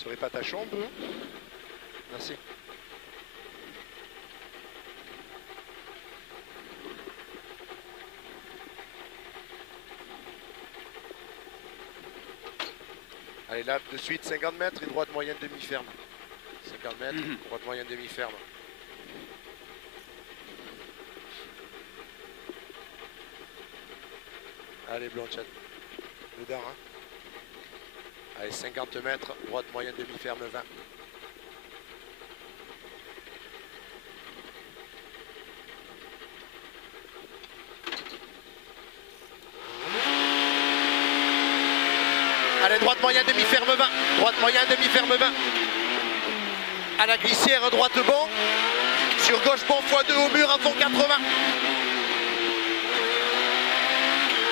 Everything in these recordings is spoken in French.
Sur les patachons un peu. Merci. Allez là, de suite, 50 mètres et droite moyenne demi-ferme. 50 mètres, droite moyenne demi-ferme. Allez, Blanchette. Dedans, hein. Allez, 50 mètres, droite moyenne demi-ferme, 20. Allez, droite moyenne demi-ferme 20. Droite moyenne demi-ferme 20. À la glissière, droite bon. Sur gauche bon x2 au mur à fond 80.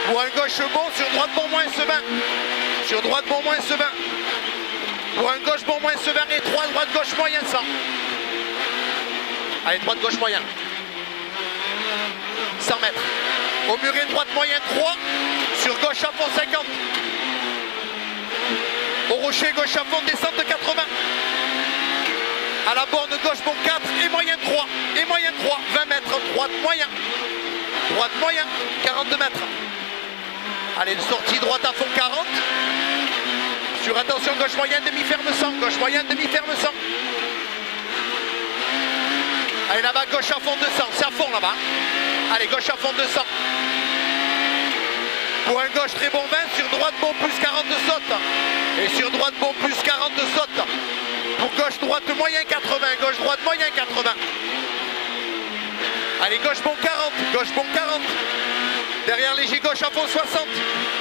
Pour un gauche bon, sur droite bon moins 20. Sur droite bon moins 20. Pour un gauche bon moins 20 et 3, droite gauche moyen 100. Allez, droite gauche moyen. 100 mètres. Au muret droite moyen 3. Sur gauche à fond 50. Au rocher gauche à fond descente 80. À la borne gauche bon 4 et moyen 3. Et moyen 3, 20 mètres, droite moyen. Droite moyen, 42 mètres. Allez, une sortie droite à fond 40. Sur attention gauche moyenne, demi-ferme 100. Gauche moyenne, demi-ferme 100. Allez là-bas, gauche à fond 200. C'est à fond là-bas. Allez, gauche à fond 200. Pour un gauche très bon 20, sur droite bon plus 40 de saute. Et sur droite bon plus 40 de saute. Pour gauche droite moyen 80, gauche droite moyen 80. Allez, gauche bon 40, gauche bon 40. Derrière léger gauche à fond 60.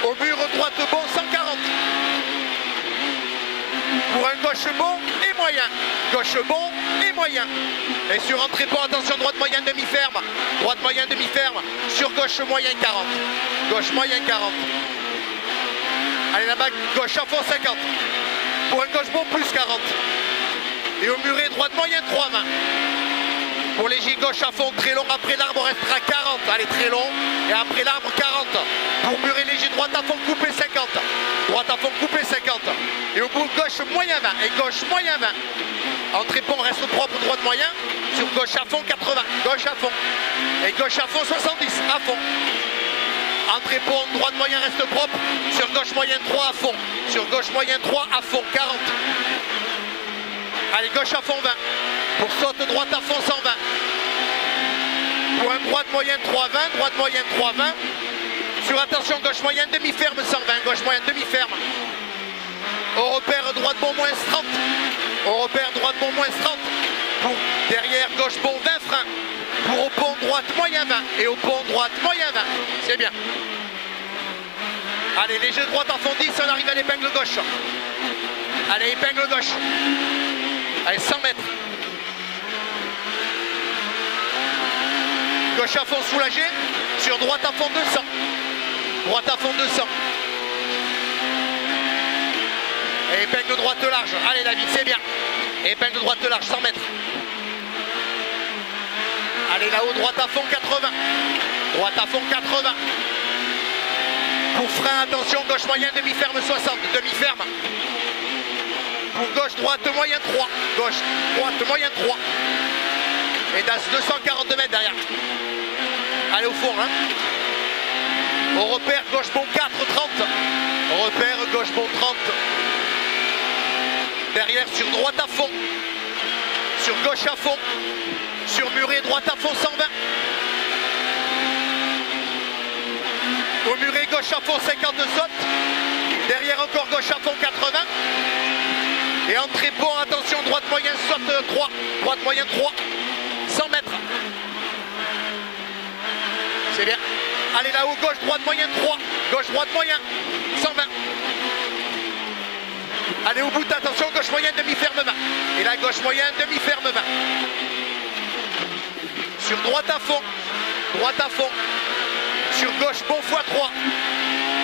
Au mur droite bon 140. Pour un gauche bon et moyen. Gauche bon et moyen. Et sur entrée pont, attention, droite moyenne demi-ferme. Droite moyenne demi-ferme. Sur gauche moyen 40. Gauche moyen 40. Allez là-bas, gauche à fond 50. Pour un gauche bon plus 40. Et au muret droite moyen 3,20. Pour léger gauche à fond très long, après l'arbre restera 40. Allez, très long. Et après l'arbre 40. Pour muret léger droite à fond coupé 50. Droite à fond coupé 50. Et au bout gauche moyen 20. Et gauche moyen 20. Entrée pont reste propre, droite moyen. Sur gauche à fond 80. Gauche à fond. Et gauche à fond 70. À fond. Entrée pont, droite moyen reste propre. Sur gauche moyen 3 à fond. Sur gauche moyen 3 à fond 40. Allez, gauche à fond 20. Pour saute droite à fond 120. Pour un droite moyenne 3,20. Droite moyenne 3,20. Sur attention gauche moyenne demi-ferme 120. Gauche moyenne demi-ferme. Au repère droite bon moins 30. Au repère droite bon moins 30. Pour derrière gauche bon 20 freins. Pour au pont droite moyen 20. Et au pont droite moyen 20. C'est bien. Allez, léger droite à fond 10. On arrive à l'épingle gauche. Allez, épingle gauche. Allez, 100 mètres. Gauche à fond soulagé. Sur droite à fond 200. Droite à fond 200. Et épingle droite large. Allez David, c'est bien. Épingle droite large, 100 mètres. Allez là-haut, droite à fond 80. Droite à fond 80. Pour frein, attention, gauche moyenne, demi-ferme 60. Demi-ferme. Pour gauche, droite, moyen 3. Gauche, droite, moyen 3. Et dans 242 mètres derrière. Allez au fond, hein. Au repère, gauche bon 4, 30. Au repère, gauche bon 30. Derrière, sur droite à fond. Sur gauche à fond. Sur muret, droite à fond 120. Au muret, gauche à fond 50 de saute. Derrière encore gauche à fond 80. Et entrée pont, attention, droite moyen saute 3. Droite moyen 3. 100 mètres. C'est bien. Allez là-haut, gauche, droite moyen 3. Gauche, droite moyen. 120. Allez au bout, attention, gauche moyenne, demi-ferme 20. Et là, gauche moyenne, demi-ferme 20. Sur droite à fond. Droite à fond. Sur gauche, bon x3.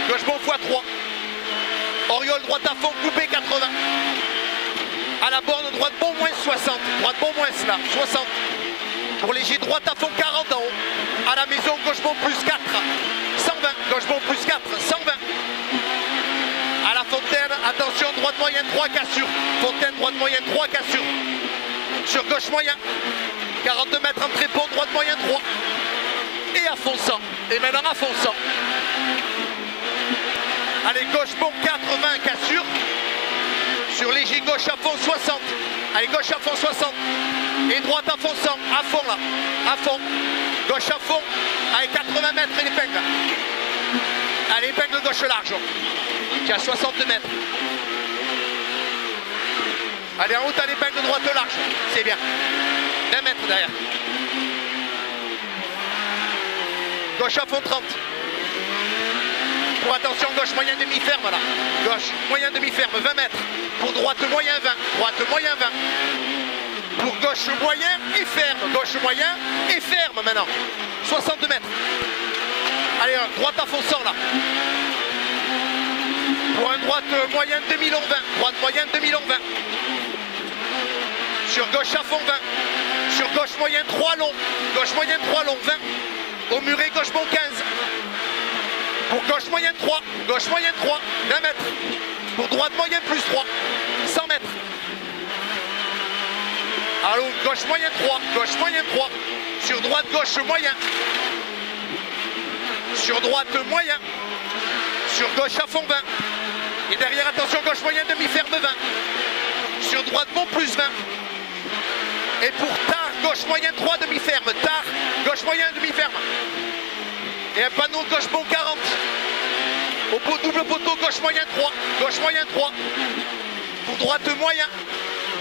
Gauche, bon x3. Oriole, droite à fond, coupé 80. À la borne, droite, bon moins 60. Droite, bon moins là, 60. Pour léger, droite à fond 40 en haut. À la maison, gauche, bon plus 4. 120. Gauche, bon plus 4. 120. À la fontaine, attention, droite moyenne 3 cassures. Fontaine, droite moyenne, 3 cassures. Sur gauche moyen, 42 mètres en trépont, droite moyen, 3. Et à fond 100. Et maintenant à fond 100. Allez, gauche bon, 80 cassures. Sur léger gauche à fond, 60. Allez, gauche à fond, 60. Et droite à fond 100. À fond là. À fond. Gauche à fond. Allez, 80 mètres et l'épingle. Allez, épingle gauche large. Tu as 62 mètres. Allez, en haut, t'as l'épingle droite large. C'est bien. 20 mètres derrière. Gauche à fond 30. Pour attention, gauche moyen demi-ferme là. Gauche moyen demi-ferme, 20 mètres. Pour droite moyen 20. Droite moyen 20. Pour gauche moyen et ferme. Gauche moyen et ferme maintenant. 62 mètres. Allez, droite à fond 100 là. Pour un droite moyen demi-long 20. Droite moyenne demi-long 20. Sur gauche à fond 20. Sur gauche moyen 3 long. Gauche moyenne 3 long 20. Au muret gauche bon 15. Pour gauche moyenne 3. Gauche moyenne 3. 20 mètres. Pour droite moyenne plus 3. 100 mètres. Allô, gauche moyenne 3. Gauche moyenne 3. Sur droite gauche moyen. Sur droite moyen. Sur gauche à fond 20. Et derrière, attention, gauche moyen demi-ferme 20. Sur droite bon plus 20. Et pour tard, gauche moyen 3 demi-ferme. Tard, gauche moyen demi-ferme. Et un panneau gauche bon 40. Au pot, double poteau, gauche moyen 3. Gauche moyen 3. Pour droite moyen.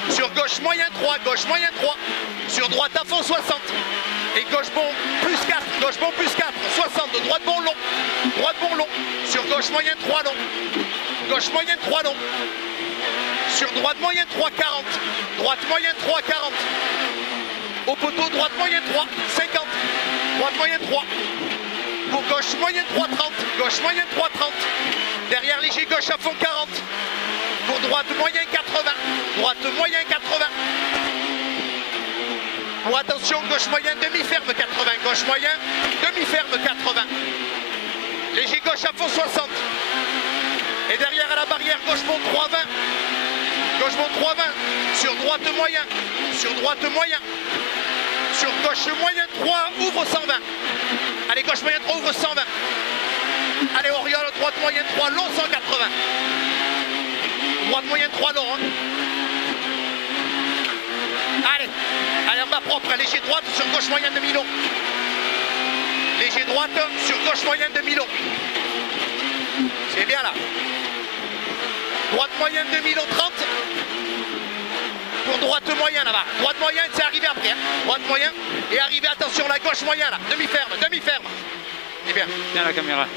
Sur gauche moyen 3. Gauche moyen 3. Sur droite à fond 60. Et gauche bon plus 4. Gauche bon plus 4. 60. Droite bon long. Droite bon long. Sur gauche moyen 3 long. Gauche moyenne 3 long. Sur droite moyenne 3, 40. Droite moyenne 3, 40. Au poteau, droite moyenne 3, 50. Droite moyenne 3. Pour gauche moyenne 3, 30. Gauche moyenne 3, 30. Derrière léger gauche à fond 40. Pour droite moyenne 80. Droite moyenne 80. Pour attention, gauche moyenne demi-ferme 80. Gauche moyenne demi-ferme 80. Léger gauche à fond 60. Et derrière à la barrière, gauche bon 3,20. Gauche bon 3,20. Sur droite moyen. Sur droite moyen. Sur gauche moyen 3, ouvre 120. Allez, gauche moyen 3, ouvre 120. Allez, Oriole, droite moyenne 3, long 180. Droite moyenne 3, long. Hein. Allez, allez en bas propre, léger droite sur gauche moyenne demi-long. Léger droite sur gauche moyenne demi-long. C'est bien là. Droite moyenne demi-long 30. Pour droite moyenne là-bas. Droite moyenne, c'est arrivé après. Hein. Droite moyenne. Et arrivé, attention, la gauche moyenne là. Demi-ferme, demi-ferme. C'est bien. Bien la caméra.